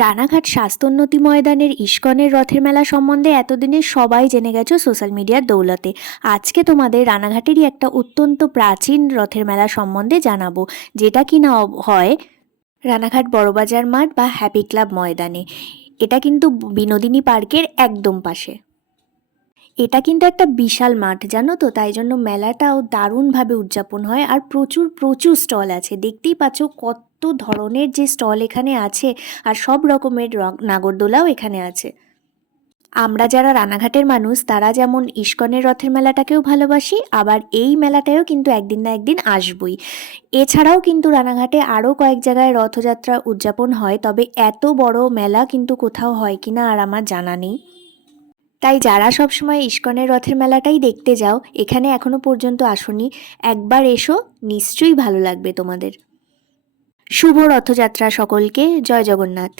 রানাঘাট স্বাস্থ্যোন্নতি ময়দানের ইস্কনের রথের মেলা সম্বন্ধে এতদিনে সবাই জেনে গেছো সোশ্যাল মিডিয়ার দৌলতে। আজকে তোমাদের রানাঘাটেরই একটা অত্যন্ত প্রাচীন রথের মেলা সম্বন্ধে জানাবো, যেটা কিনা হয় রানাঘাট বড়বাজার মাঠ বা হ্যাপি ক্লাব ময়দানে। এটা কিন্তু বিনোদিনী পার্কের একদম পাশে। এটা কিন্তু একটা বিশাল মাঠ, জানো তো, তাই জন্য মেলাটাও দারুণভাবে উদযাপন হয়। আর প্রচুর প্রচুর স্টল আছে, দেখতেই পাচ্ছ কত ধরনের যে স্টল এখানে আছে। আর সব রকমের নাগরদোলাও এখানে আছে। আমরা যারা রানাঘাটের মানুষ তারা যেমন ইস্কনের রথের মেলাটাকেও ভালোবাসি, আবার এই মেলাটাও কিন্তু একদিন না একদিন আসবই। এছাড়াও কিন্তু রানাঘাটে আরও কয়েক জায়গায় রথযাত্রা উদযাপন হয়, তবে এত বড় মেলা কিন্তু কোথাও হয় কিনা আর আমার জানা নেই। তাই যারা সবসময় ইস্কনের রথের মেলাটাই দেখতে যাও, এখানে এখনো পর্যন্ত আসোনি, একবার এসো, নিশ্চয়ই ভালো লাগবে তোমাদের। শুভ রথযাত্রা সকলকে। জয় জগন্নাথ।